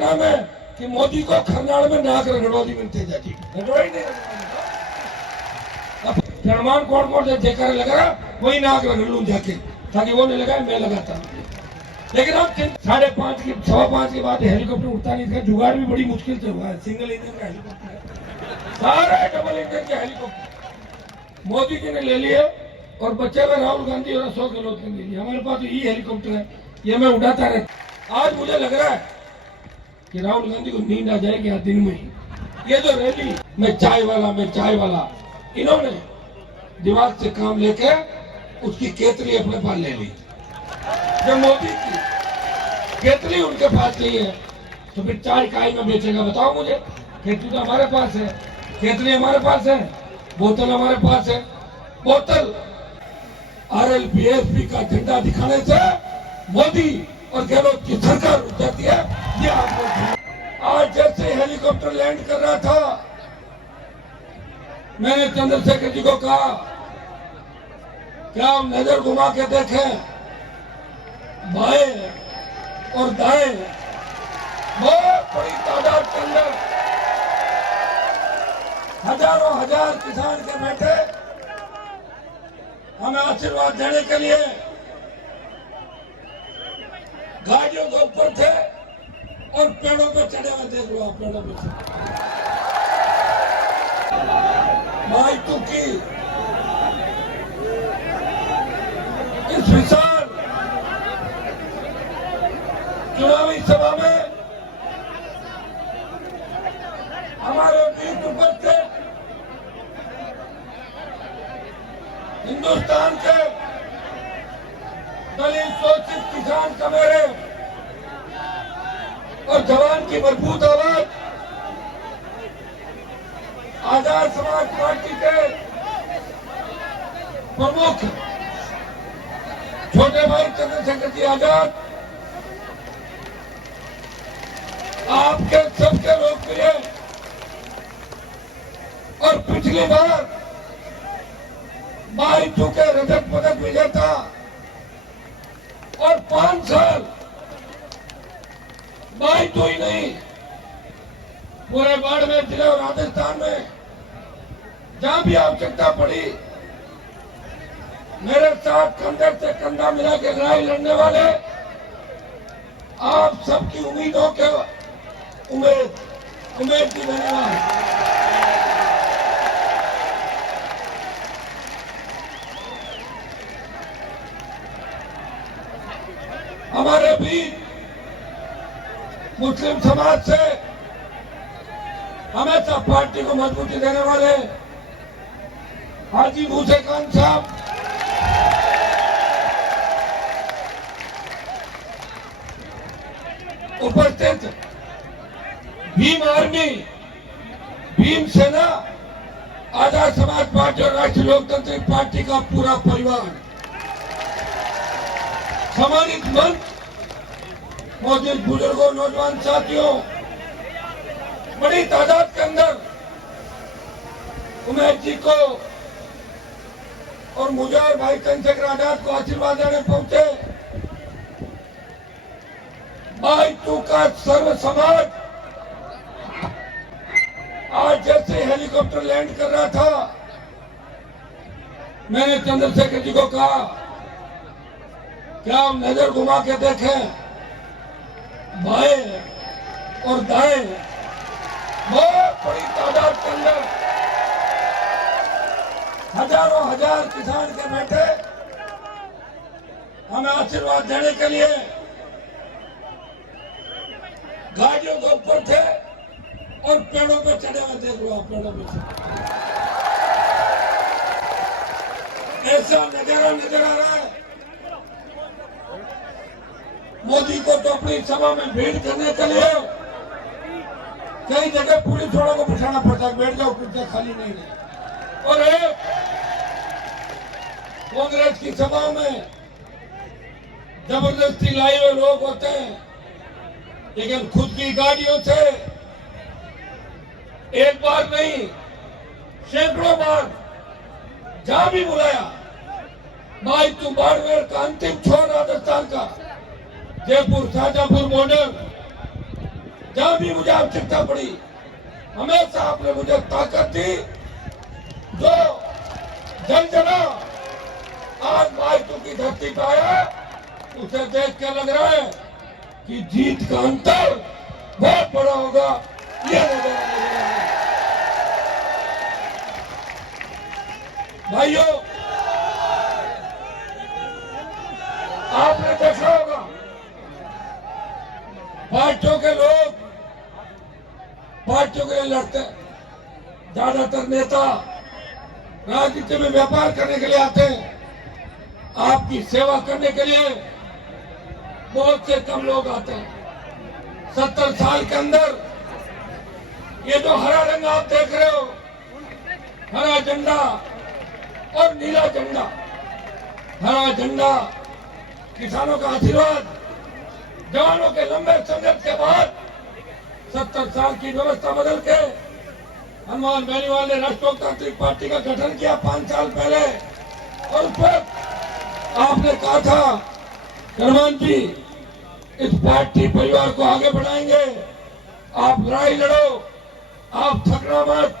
नाम है कि मोदी को खरनाल में नाक रगड़वा दी मिलते जाती रगड़वा ही नहीं अब फरमान कौन कौन से जेकर लगा रहा वही नाक रगड़ लूं जाके ताकि वो नहीं लगाए मैं लगाता लेकिन अब 5:30 की 5:15 के बाद हेलीकॉप्टर उड़ता नहीं था जुगाड़ भी बड़ी मुश्किल से हुआ है सिंगल इंजन का हेलीकॉप्टर है सारे डबल इंजन के हेलीकॉप्टर मोदी जी ने ले लिए और बच्चे में राहुल गांधी और अशोक गहलोत ने ले लिया हमारे पास तो ये हेलीकॉप्टर है ये मैं उड़ाता रहता आज मुझे लग रहा है कि राहुल गांधी को नींद आ जाएगी आज दिन में ही ये जो रैली मैं चाय वाला इन्होंने दिमाग से काम लेके उसकी केतली अपने पास ले ली जब मोदी की केतली उनके पास नहीं है तो फिर चाय काय में बेचेगा बताओ मुझे केतली तो हमारे पास है केतली हमारे पास है बोतल हमारे पास है बोतल RLPSP का झंडा दिखाने से मोदी और गहलोत की सरकार रुक जाती है ये आपको आज जैसे हेलीकॉप्टर लैंड कर रहा था मैंने चंद्रशेखर जी को कहा क्या हम नजर घुमा के देखें बाएं और दाएं बहुत बड़ी तादाद के अंदर हजारों हजार किसान के बेटे हमें आशीर्वाद देने के लिए गाड़ियों के ऊपर थे और पेड़ों पे चढ़े हुए देख लो आप पेड़ों पे भाई तू की इस विशाल चुनावी सभा में हमारे बीच उपस्थित हिंदुस्तान के दलित शोषित किसान कमेरे और जवान की मजबूत आवाज आजाद समाज पार्टी के प्रमुख छोटे भाई चंद्रशेखर जी आजाद आपके सबके लोकप्रिय और पिछली बार बाईचू के रजत पदक विजेता और 5 साल बाईचू ही नहीं पूरे बाड़मेर जिले और राजस्थान में जहां भी आवश्यकता पड़ी मेरे साथ कंधे से कंधा मिला के लड़ाई लड़ने वाले आप सबकी उम्मीदों के उम्मीद की धन्यवाद हमारे बीच मुस्लिम समाज से हमेशा पार्टी को मजबूती देने वाले हाजी मूसे खान साहब उपस्थित भीम आर्मी भीम सेना आजाद समाज पार्टी और राष्ट्रीय लोकतांत्रिक पार्टी का पूरा परिवार सम्मानित मंच मौजूद बुजुर्गों नौजवान साथियों बड़ी तादाद के अंदर उमेश जी को और मुझे और भाई चंद्रशेखर आजाद को आशीर्वाद देने पहुंचे भाई तू का सर्व समाज आज जैसे हेलीकॉप्टर लैंड कर रहा था मैंने चंद्रशेखर जी को कहा क्या हम नजर घुमा के देखें बाएं और दाएं बहुत बड़ी तादाद के अंदर हजारों हजार किसान के बेटे हमें आशीर्वाद देने के लिए गाड़ियों के ऊपर थे और पेड़ों पे चढ़े हुए देख लो आप पेड़ों पे ऐसा नजारा नजर आ रहा है मोदी को तो अपनी सभा में भीड़ करने के लिए कई जगह पुलिस वालों को बिठाना पड़ता है बैठ जाओ कुर्सियां खाली नहीं रही और एक कांग्रेस की सभाओं में जबरदस्ती लाए हुए लोग होते हैं लेकिन खुद की गाड़ियों से एक बार नहीं सैकड़ों बार जहां भी बुलाया भाई तू बाड़मेर का अंतिम छोर राजस्थान का जयपुर शाजापुर बॉर्डर जहां भी मुझे आवश्यकता पड़ी हमेशा आपने मुझे ताकत दी। जो जन जना आज मायतू की धरती पर आया, उसे देख के लग रहा है कि जीत का अंतर बहुत बड़ा होगा। ये नजर आने लगा है। भाइयों, आपने देखा होगा पार्टियों के लोग पार्टियों के लिए लड़ते हैं। ज्यादातर नेता राजनीति में व्यापार करने के लिए आते हैं। आपकी सेवा करने के लिए बहुत से कम लोग आते हैं। 70 साल के अंदर ये जो हरा रंग आप देख रहे हो, हरा झंडा और नीला झंडा, हरा झंडा किसानों का आशीर्वाद, जवानों के लंबे संघर्ष के बाद 70 साल की व्यवस्था बदल के हनुमान बेनीवाल ने राष्ट्रीय लोकतांत्रिक पार्टी का गठन किया 5 साल पहले। और उस पर आपने कहा था हनुमान जी, इस पार्टी परिवार को आगे बढ़ाएंगे, आप लड़ाई लड़ो, आप थकना मत।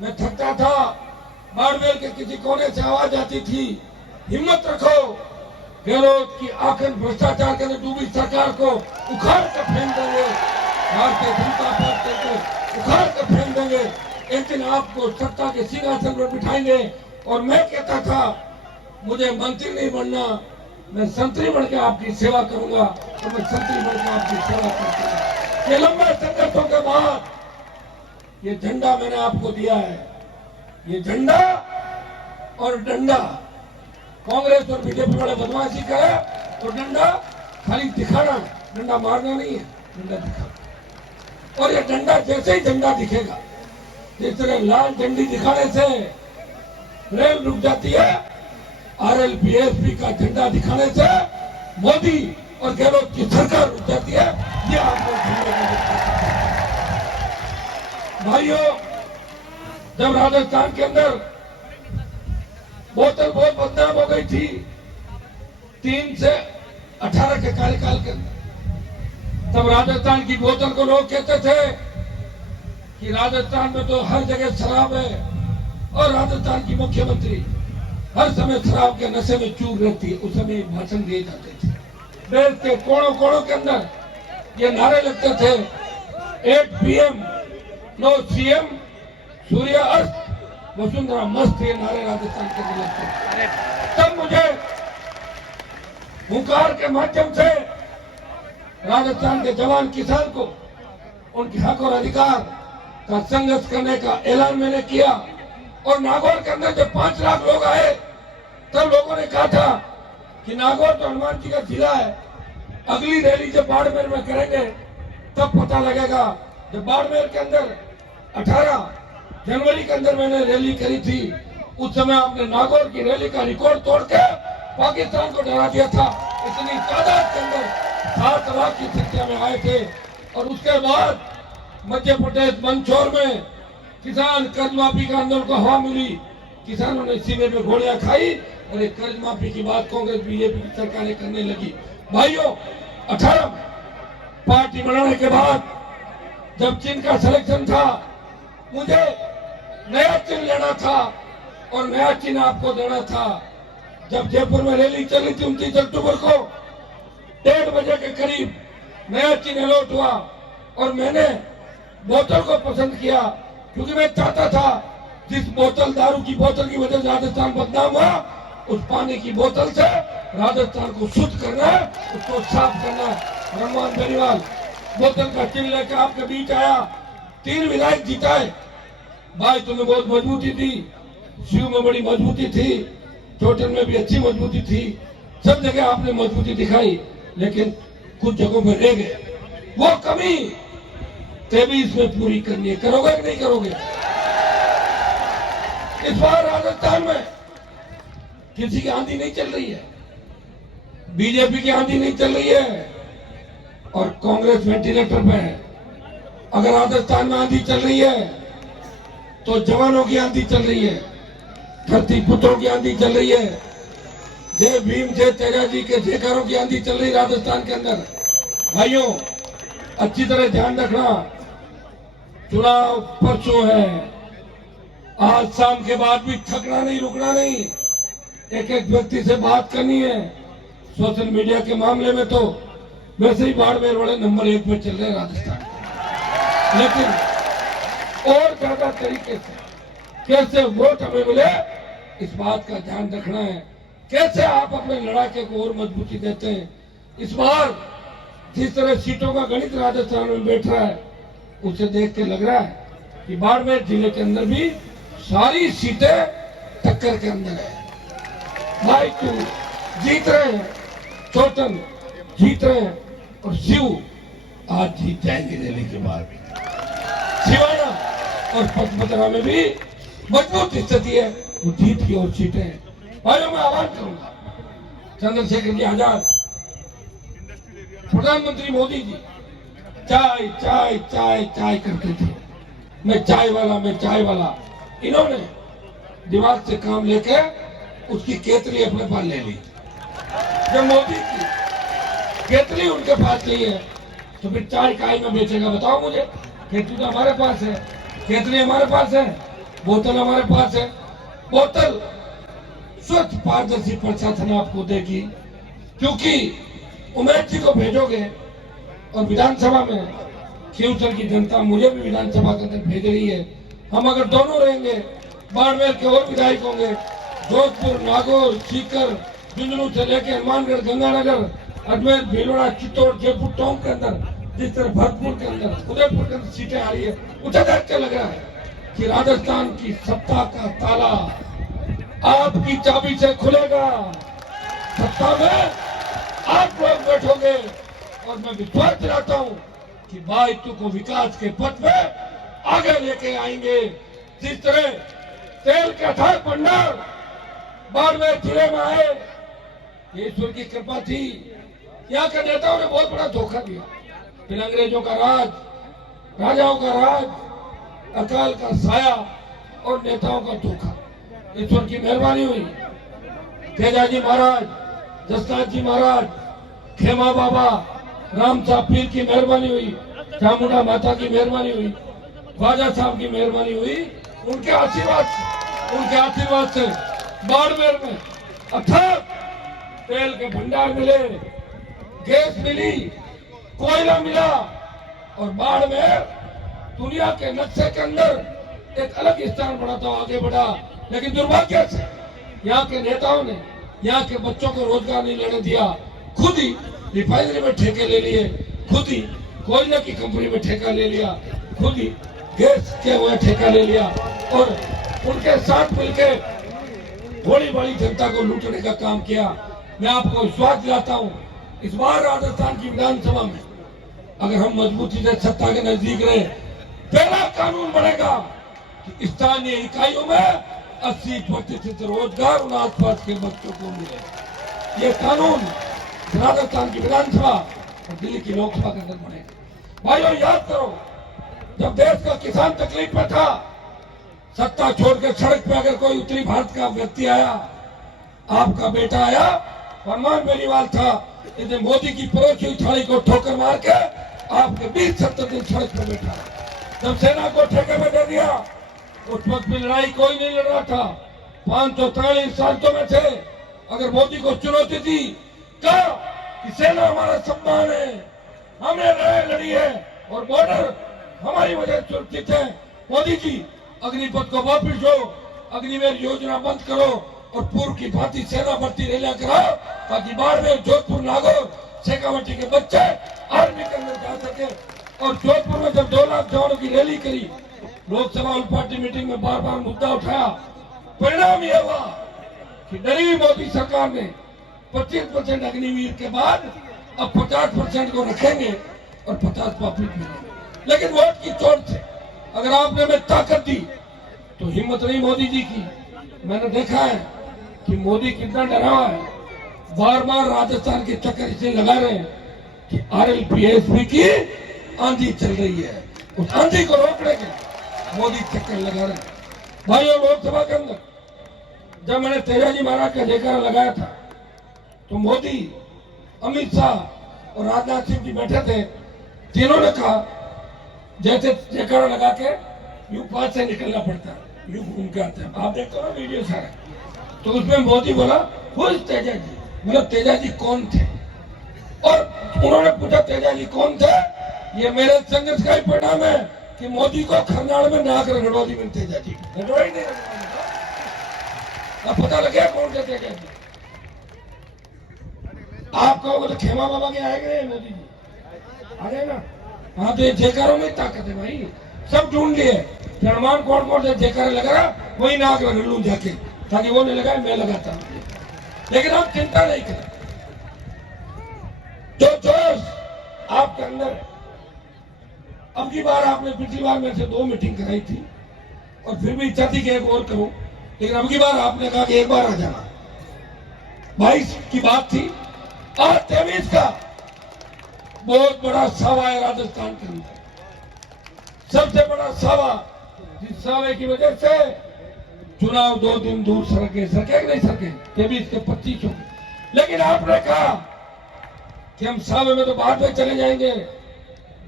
मैं थकता था, बाड़मेर के किसी कोने से आवाज आती थी, हिम्मत रखो, गहलोत की आखिर भ्रष्टाचार के डूबी सरकार को उखाड़ कर फेंक देंगे, भारतीय जनता पार्टी को उखाड़ कर फेंक देंगे, एक दिन आपको सत्ता के सिंहासन पर बिठाएंगे। और मैं कहता था मुझे मंत्री नहीं बनना, मैं संतरी बन के आपकी सेवा करूंगा, तो मैं संतरी बन के आपकी सेवा करूंगा। ये लंबे संघर्षों के बाद ये झंडा मैंने आपको दिया है। ये झंडा और डंडा, कांग्रेस और बीजेपी वाले बदमाशी करे तो डंडा खाली दिखाना, डंडा मारना नहीं है, डंडा दिखाना। और ये डंडा जैसे ही झंडा दिखेगा, जिस तरह लाल झंडी दिखाने से रेल रुक जाती है, आरएलपीएसपी का झंडा दिखाने से मोदी और गहलोत की सरकार रुक जाती है। ये आपको भाइयों, जब राजस्थान के अंदर बोतल बहुत बदनाम हो गई थी 3 से 18 के कार्यकाल के अंदर, तब राजस्थान की बोतल को लोग कहते थे कि राजस्थान में तो हर जगह शराब है और राजस्थान की मुख्यमंत्री हर समय शराब के नशे में चूर रहती है। उस समय भाषण दिए जाते थे, देश के कोनों कोनों के अंदर ये नारे लगते थे, 8 PM नो CM, सूर्य अस्त वसुंधरा मस्त, ये नारे राजस्थान के अंदर लगते थे। तब मुझे हुंकार के माध्यम से राजस्थान के जवान किसान को उनके हक और अधिकार का संघर्ष करने का ऐलान मैंने किया। और नागौर के अंदर जब 5 लाख लोग आए, तब लोगों ने कहा था कि नागौर तो हनुमान जी का जिला है, अगली रैली जब बाड़मेर में करेंगे तब पता लगेगा। जब बाड़मेर के अंदर 18 जनवरी के अंदर मैंने रैली करी थी, उस समय आपने नागौर की रैली का रिकॉर्ड तोड़ के पाकिस्तान को डरा दिया था। इतनी तादाद के अंदर 7 लाख की संख्या में आए थे। और उसके बाद मध्य प्रदेश मंदसौर में किसान कर्ज माफी का आंदोलन को हवा मिली, किसानों ने सीने पे गोलियां खाई और एक कर्ज माफी की बात कांग्रेस बीजेपी की सरकारें करने लगी। भाइयों, 18 पार्टी बनाने के बाद जब चिन्ह का सिलेक्शन था, मुझे नया चिन्ह लेना था और नया चिन्ह आपको देना था। जब जयपुर में रैली चली थी 29 अक्टूबर को 1:30 बजे के करीब नया चिन्ह अलॉट हुआ और मैंने बोतल को पसंद किया, क्योंकि मैं चाहता था जिस बोतल, दारू की बोतल की वजह से राजस्थान बदनाम हुआ, उस पानी की बोतल से राजस्थान को शुद्ध करना है, उसको साफ करना है। हनुमान बेनीवाल बोतल का चिन्ह लेकर आपके बीच आया, 3 विधायक जिताए। भाई तुम्हें बहुत मजबूती थी, शिव में बड़ी मजबूती थी, चोटन में भी अच्छी मजबूती थी, सब जगह आपने मजबूती दिखाई, लेकिन कुछ जगहों पर रह गए। वो कमी 23 में पूरी करनी है, करोगे कि नहीं करोगे? इस बार राजस्थान में किसी की आंधी नहीं चल रही है, बीजेपी की आंधी नहीं चल रही है और कांग्रेस वेंटिलेटर पे है। अगर राजस्थान में आंधी चल रही है तो जवानों की आंधी चल रही है, धरती पुत्रों की आंधी चल रही है, जय भीम जय तेजा जी के जयकारों की आंधी चल रही है राजस्थान के अंदर। भाइयों, अच्छी तरह ध्यान रखना, चुनाव परसों है। आज शाम के बाद भी थकना नहीं, रुकना नहीं, एक एक व्यक्ति से बात करनी है। सोशल मीडिया के मामले में तो वैसे ही बाड़मेर वाले नंबर 1 पे चल रहे हैं राजस्थान, लेकिन और ज्यादा तरीके से कैसे वोट हमें मिले इस बात का ध्यान रखना है। कैसे आप अपने लड़ाके को और मजबूती देते हैं। इस बार जिस तरह सीटों का गणित राजस्थान में बैठ रहा है, उसे देख के लग रहा है कि बाड़मेर जिले के अंदर भी सारी सीटें टक्कर के अंदर है। भाई तू जीत रहे हैं, चोटन जीत रहे हैं और शिव आज जीत जाएंगे रैली के बाद। सिवाना और पचमतरा में भी मजबूत स्थिति है, वो जीत की ओर सीटें हैं। भाइयों मैं आह्वान करूंगा, चंद्रशेखर जी आजाद, प्रधानमंत्री मोदी जी चाय चाय चाय चाय करते थे, मैं चाय वाला, मैं चाय वाला। इन्होंने दिमाग से काम लेके उसकी केतली अपने पास ले ली। जब मोदी की केतली उनके पास नहीं है तो फिर चाय काहे में बेचेगा बताओ मुझे। केतली तो हमारे पास है, केतली हमारे पास है, बोतल हमारे पास है। बोतल स्वच्छ पारदर्शी प्रशासन आपको देगी, क्योंकि उमेश जी को भेजोगे और विधानसभा में खींवसर की जनता मुझे भी विधानसभा के अंदर भेज रही है। हम अगर दोनों रहेंगे, बाड़मेर के और विधायक होंगे, जोधपुर, नागौर, सीकर, झुंझुनू से लेकर हनुमानगढ़, गंगानगर, अजमेर, भीलवाड़ा, चित्तौड़, जयपुर टाउन के अंदर, जिस तरह भरतपुर के अंदर, उदयपुर के अंदर सीटें आ रही है, उसे देख के लग रहा है कि राजस्थान की सत्ता का ताला आपकी चाबी से खुलेगा। सत्ता में आप लोग बैठोगे और मैं विश्वास दिलाता हूं कि बाइतू को विकास के पथ में आगे लेके आएंगे। जिस तरह तेल के अथाह भंडार बाड़मेर जिले में आए, ईश्वर की कृपा थी। यहाँ के नेताओं ने बहुत बड़ा धोखा दिया। फिर अंग्रेजों का राज, राजाओं का राज, अकाल का साया और नेताओं का धोखा, ईश्वर की मेहरबानी हुई। तेजाजी महाराज, जसनाथ जी महाराज, खेमा बाबा, राम साहब पीर की मेहरबानी हुई, चामुंडा माता की मेहरबानी हुई, ख्वाजा साहब की मेहरबानी हुई। उनके आशीर्वाद से बाड़मेर में अथक तेल के भंडार मिले, गैस मिली, कोयला मिला और बाड़मेर दुनिया के नक्शे के अंदर एक अलग स्थान बनाता हुआ आगे बढ़ा। लेकिन दुर्भाग्य से यहाँ के नेताओं ने यहाँ के बच्चों को रोजगार नहीं लेने दिया। खुद ही रिफाइनरी में ठेके ले लिए, खुद ही कोयला की कंपनी में ठेका ले लिया, खुद ही गैस के हुए ठेका ले लिया और उनके साथ मिलकर थोड़ी बड़ी जनता को लूटने का काम किया। मैं आपको विश्वास दिलाता हूं, इस बार राजस्थान की विधानसभा में अगर हम मजबूती से सत्ता के नजदीक रहे, पहला कानून बनेगा कि स्थानीय इकाइयों में 80% रोजगार उन आसपास के बच्चों को मिले। ये कानून राजस्थान की विधानसभा और दिल्ली की लोकसभा के अंदर बनेगा। भाइयों याद करो, जब देश का किसान तकलीफ में था, सत्ता छोड़कर सड़क पे अगर कोई उत्तरी भारत का व्यक्ति आया, आपका बेटा आया, फरमान बेनीवाल था, इसने मोदी की परोसी हुई थाली को ठोकर मार के आपके 20-70 दिन सड़क पर बैठा। जब सेना को ठेके में दे दिया, उस वक्त भी लड़ाई कोई नहीं लड़ रहा था। 543 सांसदों में से अगर मोदी को चुनौती दी, कहा कि सेना हमारा सम्मान है, हमने लड़ाई लड़ी है और बॉर्डर हमारी वजह से सुरक्षित है। मोदी जी अग्निपथ को वापिस लो, अग्निवीर योजना बंद करो और पूर्व की भांति सेना भर्ती रैलियां कराओ, ताकि बाड़मेर, जोधपुर, नागौर, शेखावटी के बच्चे आर्मी के अंदर जा सके। और जोधपुर में जब 2 लाख जवानों की रैली करी, लोकसभा उल पार्टी मीटिंग में बार बार मुद्दा उठाया, परिणाम यह हुआ कि डरी मोदी सरकार ने 25% अग्निवीर के बाद अब 50% को रखेंगे और 50 वापिस मिलेंगे। लेकिन वोट की चोट से अगर आपने हमें ताकत दी तो हिम्मत नहीं मोदी जी की। मैंने देखा है कि मोदी कितना डरा हुआ है, बार बार राजस्थान के चक्कर इसे लगा रहे हैं कि RLPSP की आंधी चल रही है, उस आंधी को रोकने के मोदी चक्कर लगा रहे हैं। भाइयों, लोकसभा के अंदर जब मैंने तेजाजी महाराज का जयकारा लगाया था तो मोदी, अमित शाह और राजनाथ सिंह जी बैठे थे। तीनों ने कहा जैसे जयकारा लगा के यूं पास से निकलना पड़ता है, यूं घूम के आते हैं। आप देखते हो ना वीडियो सारा। तो उसमें मोदी बोला खुश तेजा जी, मतलब तेजा जी कौन थे? और उन्होंने पूछा तेजा जी कौन थे? ये मेरे संघर्ष का ही परिणाम है कि मोदी को खरनाड़ में नाक रगड़वा दी मेरे तेजा जी। रगड़वा ही नहीं, अब पता लग गया कौन थे तेजा जी। आप कहोगे तो खेमा बाबा के आएंगे मोदी जी, आ गए ना। हाँ तो ये जयकारों में ताकत है भाई, सब ढूंढ लिए। हनुमान कौन कौन से जयकारा लगा रहा वही नाक रगड़ लूं जाके, ताकि वो नहीं लगाए मैं लगाता हूं। लेकिन आप चिंता नहीं करें, जो जोश आपके अंदर है। अब की बार आपने पिछली बार मेरे से 2 मीटिंग कराई थी और फिर भी इच्छा थी कि एक और करूं, लेकिन अब की बार आपने कहा कि एक बार आ जाना। 22 की बात थी और 23 का बहुत बड़ा सावा है राजस्थान के अंदर, सबसे बड़ा सावा, जिस सावे की वजह से चुनाव 2 दिन दूर सरके नहीं सरके, 23 के 25 हो गए। लेकिन आपने कहा कि हम सावे में तो बाद में चले जाएंगे,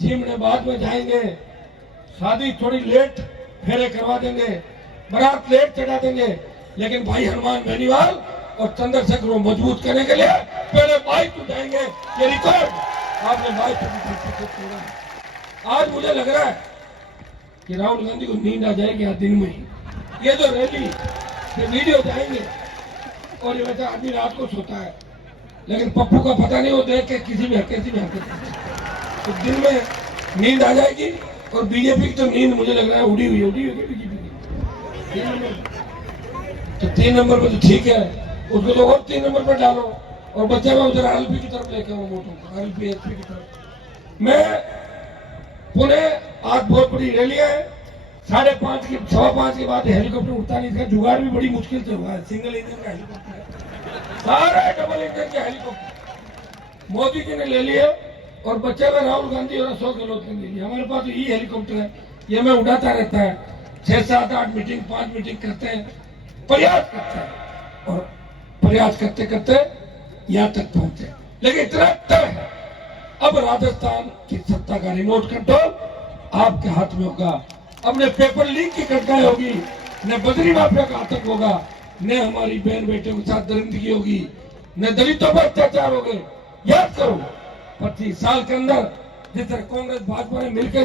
झीमने बाद में जाएंगे, शादी थोड़ी लेट फेरे करवा देंगे, बारात लेट चढ़ा देंगे, लेकिन भाई हनुमान बेनीवाल और चंद्रशेखर को मजबूत करने के लिए पहले बाइक उठाएंगे। ये रिकॉर्ड आपने बाइक तोड़ा। आज मुझे लग रहा है कि राहुल गांधी को नींद आ जाएगी आज दिन में ही। ये जो रैली ये वीडियो जाएंगे और ये वैसा आदमी रात को सोता है, लेकिन पप्पू का पता नहीं, वो देख के किसी भी हरकत तो दिन में नींद आ जाएगी। और बीजेपी की तो नींद मुझे लग रहा है उड़ी हुई बीजेपी की 3 नंबर। तो 3 नंबर पर तो ठीक है, उसको तो और 3 नंबर पर डालो और बच्चा में उधर आरएलपी की तरफ लेके वो वोटों को, आरएलपी एसपी की तरफ। मैं पुणे आज बहुत बड़ी रैली है, 5:30 की 5:15 के बाद हेलीकॉप्टर उड़ता नहीं था। जुगाड़ भी बड़ी मुश्किल से हुआ है, सिंगल इंजन का हेलीकॉप्टर है, सारे डबल इंजन के हेलीकॉप्टर मोदी जी ने ले लिए और बच्चे में राहुल गांधी और अशोक गहलोत ने ले लिया। हमारे पास तो ये हेलीकॉप्टर है, ये मैं उड़ाता रहता है। 6, 7, 8 मीटिंग 5 मीटिंग करते हैं, प्रयास करते हैं और प्रयास करते करते यहाँ तक पहुंचे। लेकिन इतना तय है, अब राजस्थान की सत्ता का रिमोट कंट्रोल आपके हाथ में होगा। अब न पेपर लीक की घटनाएं होगी, न बजरी माफिया का आतंक होगा, न हमारी बहन बेटियों के साथ दरिंदगी होगी, न दलितों पर अत्याचार होंगे। याद करो 25 साल के अंदर जिस तरह कांग्रेस भाजपा ने मिलकर